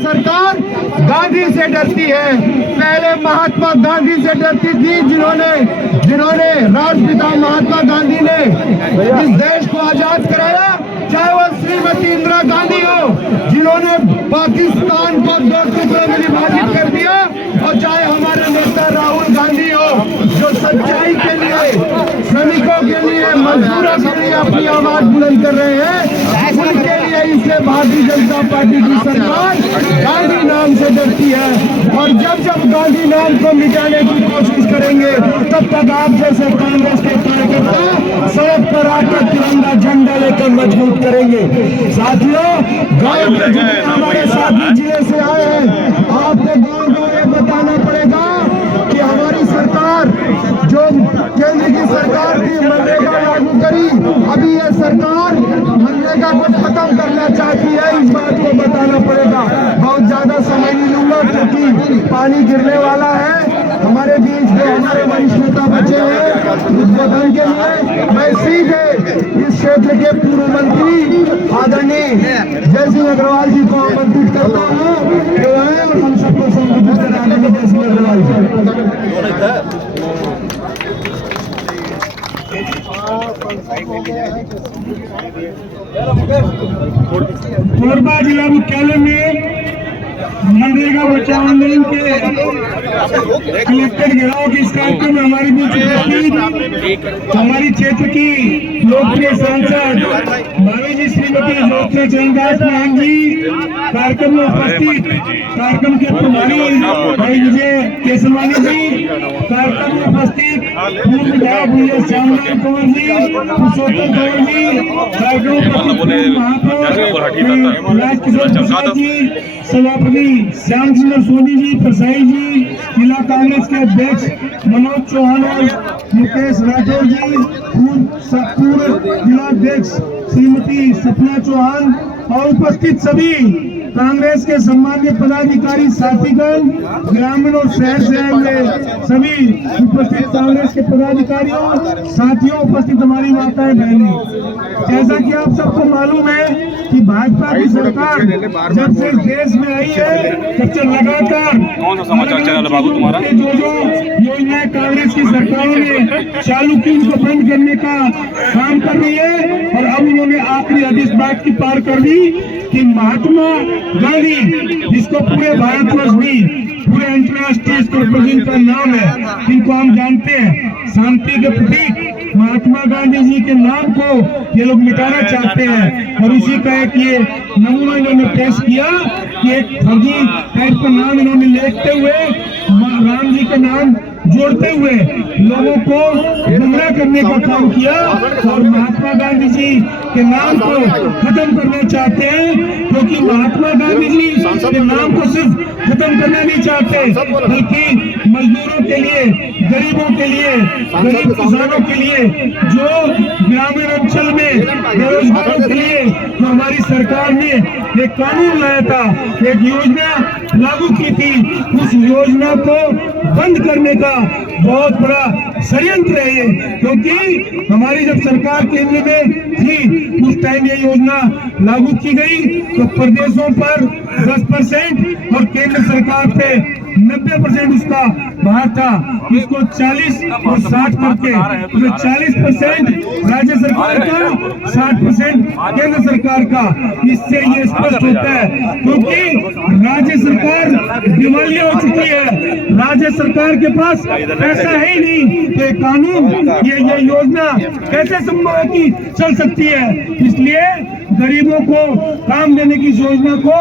सरकार गांधी से डरती है। पहले महात्मा गांधी से डरती थी, जिन्होंने राष्ट्रपिता महात्मा गांधी ने इस देश को आजाद कराया। चाहे वो श्रीमती इंदिरा गांधी हो, जिन्होंने पाकिस्तान को 2 टुकड़ों में विभाजित कर दिया, और चाहे हमारे नेता राहुल गांधी हो, जो सच्चाई के लिए, श्रमिकों के लिए, मजदूरों के लिए अपनी आवाज बुलंद कर रहे हैं, उनके लिए इससे भारतीय जनता पार्टी की सरकार गांधी नाम से डरती है। और जब जब गांधी नाम को मिटाने की कोशिश करेंगे, तब तक आप जैसे कांग्रेस के कार्यकर्ता सड़क पर आकर तिरंगा झंडा लेकर मजबूत करेंगे। साथियों, गांव के हमारे साथी जिले से आए हैं, आपको गाँव ये बताना पड़ेगा कि हमारी सरकार, जो केंद्र की सरकार थी, मनरेगा लागू करी, अभी यह सरकार मनरेगा को खत्म करना चाहती है। इस बात को बताना पड़ेगा। बहुत ज्यादा समय नहीं लूंगा क्योंकि पानी गिरने वाला है। हमारे बीच जो हमारे वरिष्ठ नेता बचे हैं, उद्बोधन के लिए मैं सीधे इस क्षेत्र के पूर्व मंत्री आदरणीय जय सिंह अग्रवाल जी को आमंत्रित करता हूँ कि आए और हम सबको संबोधित कराने में जय सिंह अग्रवाल कोरबा जिला मुख्यालय में मनरेगा बचाओ आंदोलन के कलेक्टर घेराव के इस कार्यक्रम में हमारे बीच उपस्थित हमारी क्षेत्र की लोकप्रिय सांसद भाभी जी श्रीमती ज्योत्सना चरणदास महंत जी कार्यक्रम में उपस्थित, कार्यक्रम के प्रभारी भाई विजय केसरवानी जी कार्यक्रम में उपस्थित, पूर्व विधायक भैया श्यामलाल कंवर जी, पुरुषोत्तम कंवर जी कार्यक्रम में महापौर राजकिशोर प्रसाद जी, सभापति श्याम सुंदर सोनी जी, परसाई जी, जिला कांग्रेस के अध्यक्ष मनोज चौहान और मुकेश राठौर जी, पूर्व जिला अध्यक्ष श्रीमती सपना चौहान और उपस्थित सभी कांग्रेस के सम्मानीय पदाधिकारी साथीगण, ग्रामीण और शहर से आए हुए सभी उपस्थित कांग्रेस के पदाधिकारियों, साथियों, उपस्थित हमारी माताएं बहनें, जैसा कि आप सबको मालूम है कि भाजपा की सरकार जब से देश में आई है, तब से लगातार जो योजनाएं कांग्रेस की सरकारों ने चालू की, उनको बंद करने का काम कर रही है। और अब उन्होंने आखिरी आदेश बात की पार कर दी कि महात्मा गांधी, जिसको पूरे भारतवर्ष में, पूरे अंतर्राष्ट्रीय स्तर पर जिनका नाम है, जिनको हम जानते हैं शांति के प्रतीक महात्मा गांधी जी के नाम को ये लोग मिटाना चाहते हैं। और उसी का एक ये नमूना इन्होंने पेश किया कि एक फर्जी टाइप का नाम इन्होंने लिखते हुए राम जी का नाम जोड़ते हुए लोगों को गुमराह करने का काम किया और महात्मा गांधी जी के नाम को खत्म करना चाहते हैं। क्योंकि महात्मा गांधी जी के नाम को सिर्फ खत्म करना नहीं चाहते, बल्कि मजदूरों के लिए, गरीबों के लिए, गरीब किसानों के लिए, जो ग्रामीण अंचल में बेरोजगारों के लिए जो हमारी सरकार ने एक कानून लाया था, एक योजना लागू की थी, उस योजना को बंद करने का बहुत बड़ा षड्यंत्र है ये। क्योंकि हमारी जब सरकार केंद्र में थी, उस टाइम ये योजना लागू की गई तो प्रदेशों पर 10% और केंद्र सरकार पे 90% उसका भार था। इसको 40 और 60 करके 40% राज्य सरकार का, 60% केंद्र सरकार का। इससे ये स्पष्ट होता है क्योंकि राज्य सरकार दिवालिया हो चुकी है, राज्य सरकार के पास पैसा है ही नहीं, तो कानून ये योजना कैसे संभव है कि चल सकती है। इसलिए गरीबों को काम देने की योजना को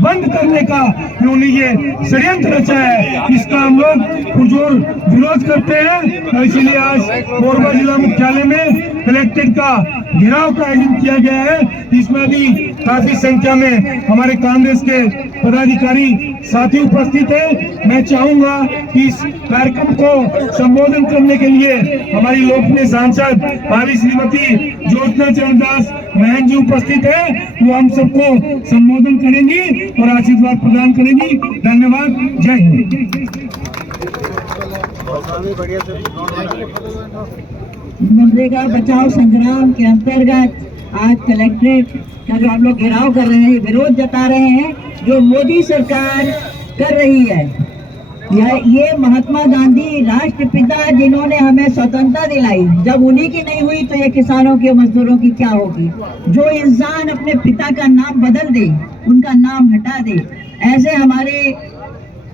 बंद करने का उन्होंने ये षड्यंत्र रचा है। इसका हम लोग पुरजोर विरोध करते हैं और इसीलिए आज कोरबा जिला मुख्यालय में कलेक्ट्रेट का घेराव का आयोजन किया गया है। इसमें भी काफी संख्या में हमारे कांग्रेस के पदाधिकारी साथी उपस्थित है। मैं चाहूंगा कि इस कार्यक्रम को संबोधन करने के लिए हमारी लोकप्रिय सांसद भाभी श्रीमती ज्योत्सना चरणदास महंत जी उपस्थित है, वो हम सबको संबोधन करेंगी और आशीर्वाद प्रदान करेंगी। धन्यवाद। जय हिंद। मनरेगा बचाओ संग्राम के अंतर्गत आज कलेक्ट्रेट का जो हम लोग घेराव कर रहे हैं, विरोध जता रहे हैं जो मोदी सरकार कर रही है। ये महात्मा गांधी राष्ट्रपिता जिन्होंने हमें स्वतंत्रता दिलाई, जब उन्हीं की नहीं हुई तो ये किसानों के मजदूरों की क्या होगी। जो इंसान अपने पिता का नाम बदल दे, उनका नाम हटा दे, ऐसे हमारे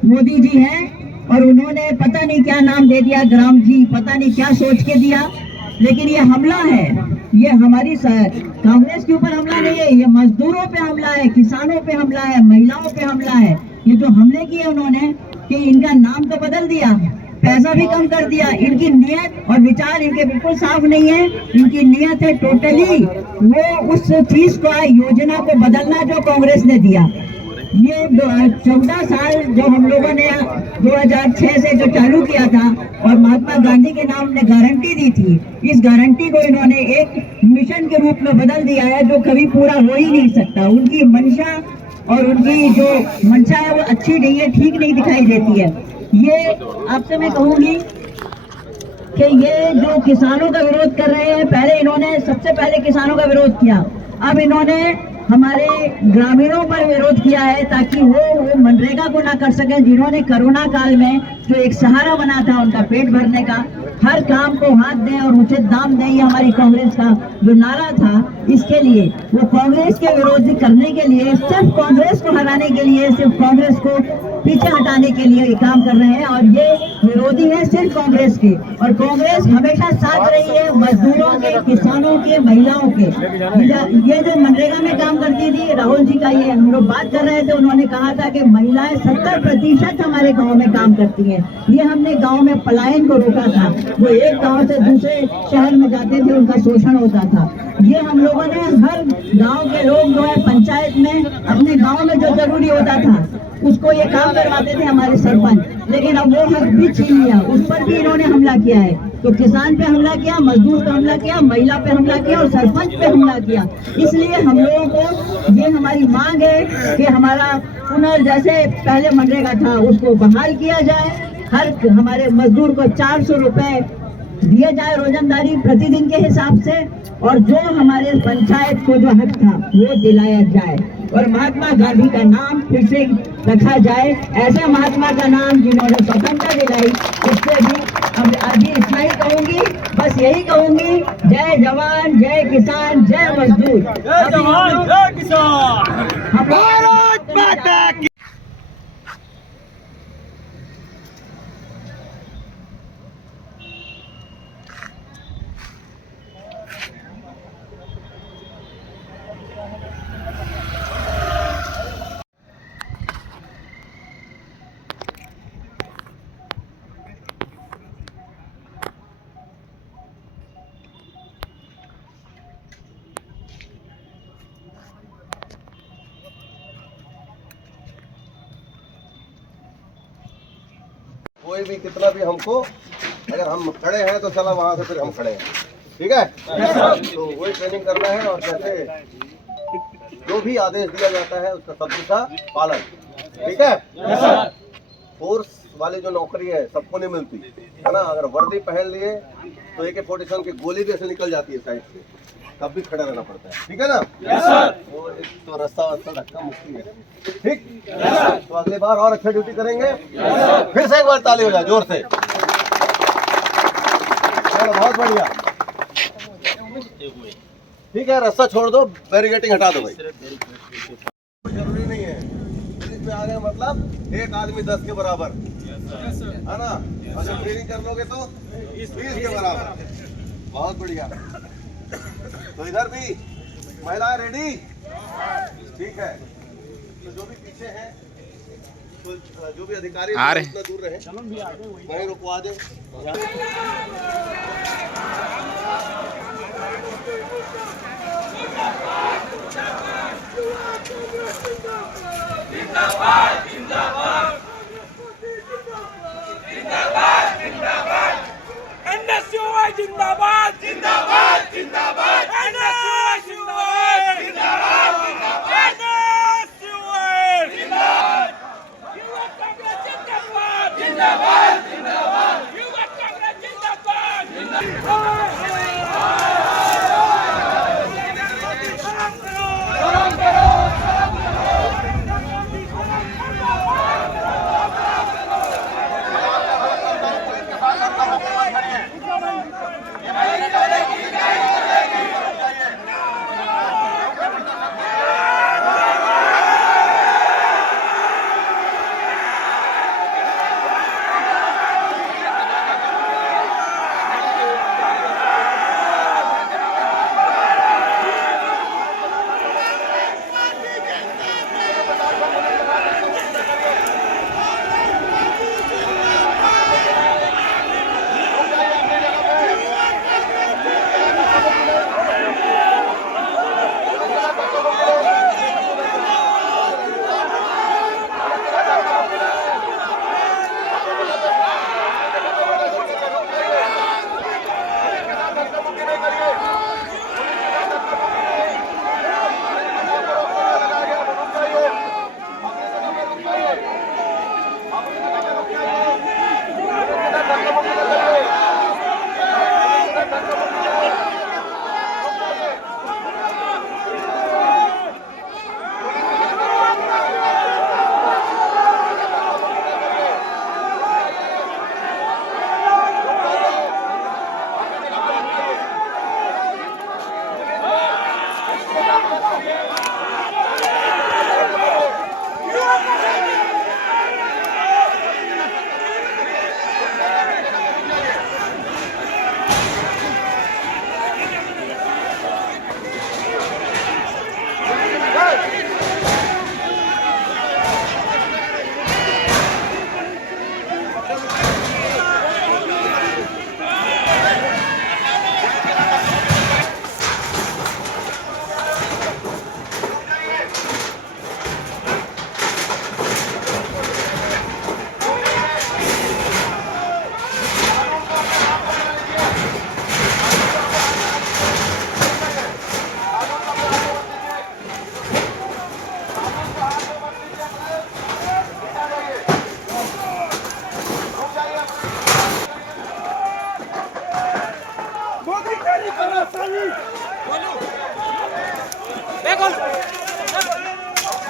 मोदी जी हैं और उन्होंने पता नहीं क्या नाम दे दिया, ग्राम जी, पता नहीं क्या सोच के दिया। लेकिन ये हमला है, ये हमारी कांग्रेस के ऊपर हमला नहीं है, ये मजदूरों पे हमला है, किसानों पे हमला है, महिलाओं पे हमला है। ये जो हमले किए उन्होंने कि इनका नाम तो बदल दिया, पैसा भी कम कर दिया, इनकी नियत और विचार इनके बिल्कुल साफ नहीं है। इनकी नियत है टोटली वो उस चीज को, योजना को बदलना जो कांग्रेस ने दिया। ये 14 साल जो हम लोगों ने 2006 से जो चालू किया था और महात्मा गांधी के नाम ने गारंटी दी थी, इस गारंटी को इन्होंने एक मिशन के रूप में बदल दिया है जो कभी पूरा हो ही नहीं सकता। उनकी मंशा और उनकी जो मंशा है वो अच्छी नहीं है, ठीक नहीं दिखाई देती है। ये आपसे मैं कहूंगी कि ये जो किसानों का विरोध कर रहे हैं, पहले इन्होंने सबसे पहले किसानों का विरोध किया, अब इन्होंने हमारे ग्रामीणों पर विरोध किया है ताकि वो मनरेगा को ना कर सकें, जिन्होंने कोरोना काल में जो एक सहारा बना था उनका पेट भरने का, हर काम को हाथ दें और उचित दाम दें, ये हमारी कांग्रेस का जो नारा था, इसके लिए वो कांग्रेस के विरोध करने के लिए, सिर्फ कांग्रेस को हराने के लिए, सिर्फ कांग्रेस को पीछे हटाने के लिए ये काम कर रहे हैं। और ये विरोधी है सिर्फ कांग्रेस के, और कांग्रेस हमेशा साथ रही है मजदूरों के, किसानों के, महिलाओं के। ये जो मनरेगा में काम करती थी, राहुल जी का ये हम लोग बात कर रहे थे, उन्होंने कहा था कि महिलाएं 70% हमारे गांव में काम करती हैं। ये हमने गांव में पलायन को रोका था, वो एक गांव से दूसरे शहर में जाते थे, उनका शोषण होता था। ये हम लोगों ने हर गांव के लोग जो है पंचायत में अपने गांव में जो जरूरी होता था उसको ये काम करवाते थे हमारे सरपंच, लेकिन अब वो हक भी छीन लिया, उस पर भी इन्होंने हमला किया है। तो किसान पे हमला किया, मजदूर पे हमला किया, महिला पे हमला किया और सरपंच पे हमला किया। इसलिए हम लोगों को ये हमारी मांग है कि हमारा जैसे पहले मनरेगा था उसको बहाल किया जाए, हर हमारे मजदूर को 400 रुपए दिए जाए रोजंदारी प्रतिदिन के हिसाब से, और जो हमारे पंचायत को जो हक था वो दिलाया जाए, और महात्मा गांधी का नाम फिर से रखा जाए, ऐसे महात्मा का नाम जिन्होंने स्वतंत्रता दिलाई। उससे भी अब अभी इतना ही कहूंगी, बस यही कहूंगी, जय जवान, जय किसान, जय मजदूर। जय जवान, जय किसान, भारत माता की। कोई भी कितना भी हमको, अगर हम खड़े हैं तो चला वहां से फिर हम खड़े हैं, ठीक है। तो वही ट्रेनिंग करना है, और जैसे जो भी आदेश दिया जाता है उसका सब्जी का पालन, ठीक है। फोर्स वाली जो नौकरी है सबको नहीं मिलती है ना। अगर वर्दी पहन लिए तो AK-47 की गोली भी ऐसे निकल जाती है साइड से, तब भी खड़ा रहना पड़ता है, ठीक है ना। वो एक तो रास्ता धक्का मुश्किल है, ठीक। तो अगली बार और अच्छा ड्यूटी करेंगे। फिर से एक बार ताली हो जाए जोर से। बहुत बढ़िया, ठीक है। रास्ता छोड़ दो, बैरिकेटिंग हटा दो भाई, जरूरी नहीं है। पुलिस में आ गए मतलब एक आदमी 10 के बराबर है ना। अगर ट्रेनिंग कर लोगे तो 20 के बराबर। बहुत बढ़िया। तो इधर भी महिलाएं रेडी, ठीक है। तो जो भी पीछे हैं, तो जो भी अधिकारी उतना दूर रहे, वहीं रुकवा दे। जिंदाबाद जिंदाबाद जिंदाबाद जिंदाबाद NSUI जिंदाबाद जिंदाबाद जिंदाबाद NSUI जिंदाबाद जिंदाबाद जिंदाबाद NSUI जिंदाबाद युवा कांग्रेस जिंदाबाद जिंदाबाद जिंदाबाद युवा कांग्रेस जिंदाबाद जिंदाबाद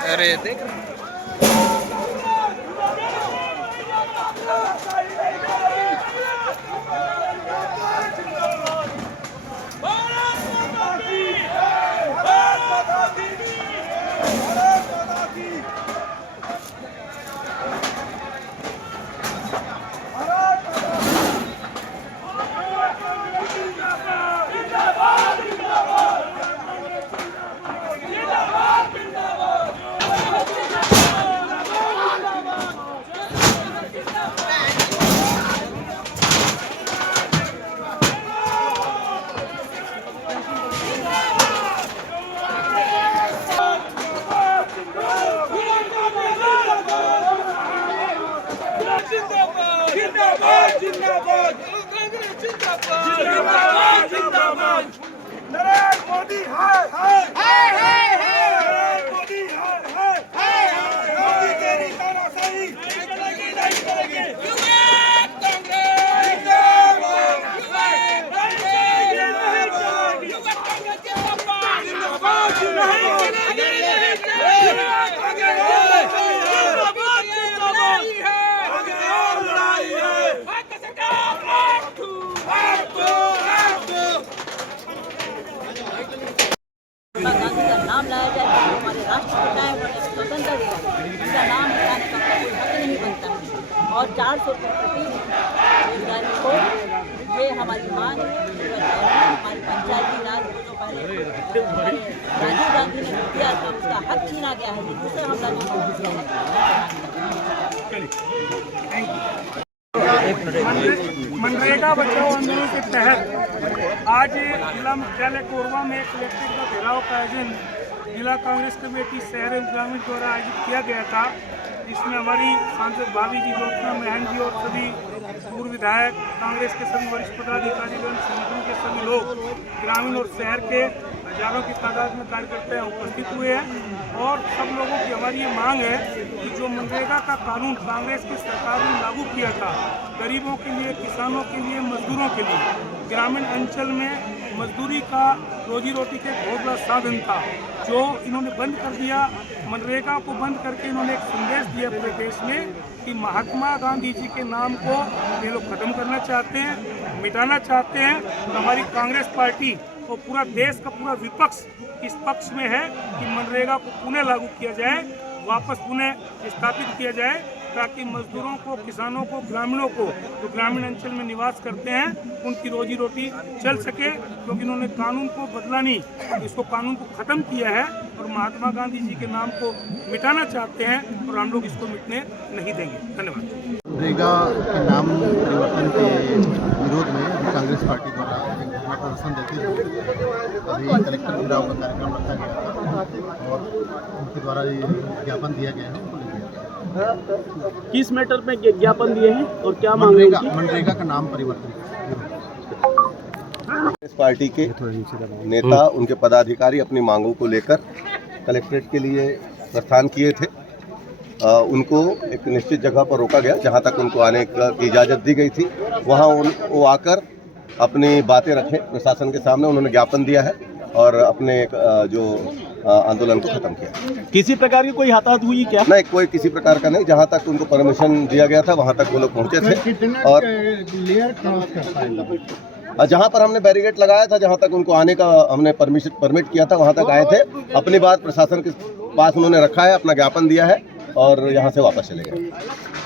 अरे देख जिंदाबाद जिंदाबाद कांग्रेस जिंदाबाद जिंदाबाद नरेंद्र मोदी हाय हाय हाय हाय हाय मोदी हाय हाय हाय हाय मोदी तेरी तानाशाही नहीं करेंगे युवा कांग्रेस जिंदाबाद युवा कांग्रेस जिंदाबाद गांधी का नाम लाया जाए तो हमारे राष्ट्रपिता है, उन्होंने स्वतंत्रता दिया, उनका नाम हटाने का कोई हक नहीं बनता है। और 400 रुपये प्रति रोजगारी को ये हमारी मांग है। हमारी पंचायती राज को जो पहले राजीव गांधी ने दिया था उसका हक छीना गया है, जिससे हम लागू किया है। मनरेगा बचाओ आंदोलन के तहत आज जिला मुख्यालय कोरबा में कलेक्ट्रेट का घेराव का आयोजन जिला कांग्रेस कमेटी शहर एवं ग्रामीण द्वारा आयोजित किया गया था। इसमें हमारी सांसद भाभी जी, ज्योत्सना महन जी और सभी पूर्व विधायक, कांग्रेस के सभी वरिष्ठ पदाधिकारी एवं संगठन के सभी लोग, ग्रामीण और शहर के हजारों की तादाद में कार्यकर्ता उपस्थित हुए हैं। और सब लोगों की हमारी ये मांग है कि जो मनरेगा का कानून कांग्रेस की सरकार ने लागू किया था, गरीबों के लिए, किसानों के लिए, मजदूरों के लिए, ग्रामीण अंचल में मजदूरी का रोजी रोटी के बहुत बड़ा साधन था, जो इन्होंने बंद कर दिया। मनरेगा को बंद करके इन्होंने एक संदेश दिया पूरे देश में कि महात्मा गांधी जी के नाम को ये लोग खत्म करना चाहते हैं, मिटाना चाहते हैं। तो हमारी कांग्रेस पार्टी और पूरा देश का पूरा विपक्ष इस पक्ष में है कि मनरेगा को पुनः लागू किया जाए, वापस पुनः स्थापित किया जाए, ताकि मजदूरों को, किसानों को, ग्रामीणों को जो ग्रामीण अंचल में निवास करते हैं उनकी रोजी रोटी चल सके। क्योंकि इन्होंने कानून को बदला नहीं, इसको कानून को ख़त्म किया है और महात्मा गांधी जी के नाम को मिटाना चाहते हैं और हम लोग इसको मिटने नहीं देंगे। धन्यवाद। मनरेगा के नाम परिवर्तन के विरोध में कांग्रेस पार्टी द्वारा एक धरना प्रदर्शन देते हुए अभी कलेक्टर घेराव का कार्यक्रम रखा गया था और उनके द्वारा ये ज्ञापन दिया गया है। किस मैटर में ज्ञापन दिए हैं और क्या मांग है? मनरेगा का नाम परिवर्तन। कांग्रेस पार्टी के नेता, उनके पदाधिकारी अपनी मांगों को लेकर कलेक्ट्रेट के लिए प्रस्थान किए थे। उनको एक निश्चित जगह पर रोका गया जहां तक उनको आने की इजाज़त दी गई थी। वहां वो आकर अपनी बातें रखें प्रशासन के सामने। उन्होंने ज्ञापन दिया है और अपने जो आंदोलन को खत्म किया। किसी प्रकार की कोई हताहत हुई क्या? नहीं, कोई किसी प्रकार का नहीं। जहां तक उनको परमिशन दिया गया था वहां तक वो लोग पहुंचे थे। और जहां पर हमने बैरिकेड लगाया था, जहां तक उनको आने का हमने परमिट किया था, वहां तक आए थे। अपनी बात प्रशासन के पास उन्होंने रखा है, अपना ज्ञापन दिया है और यहाँ से वापस चले गए।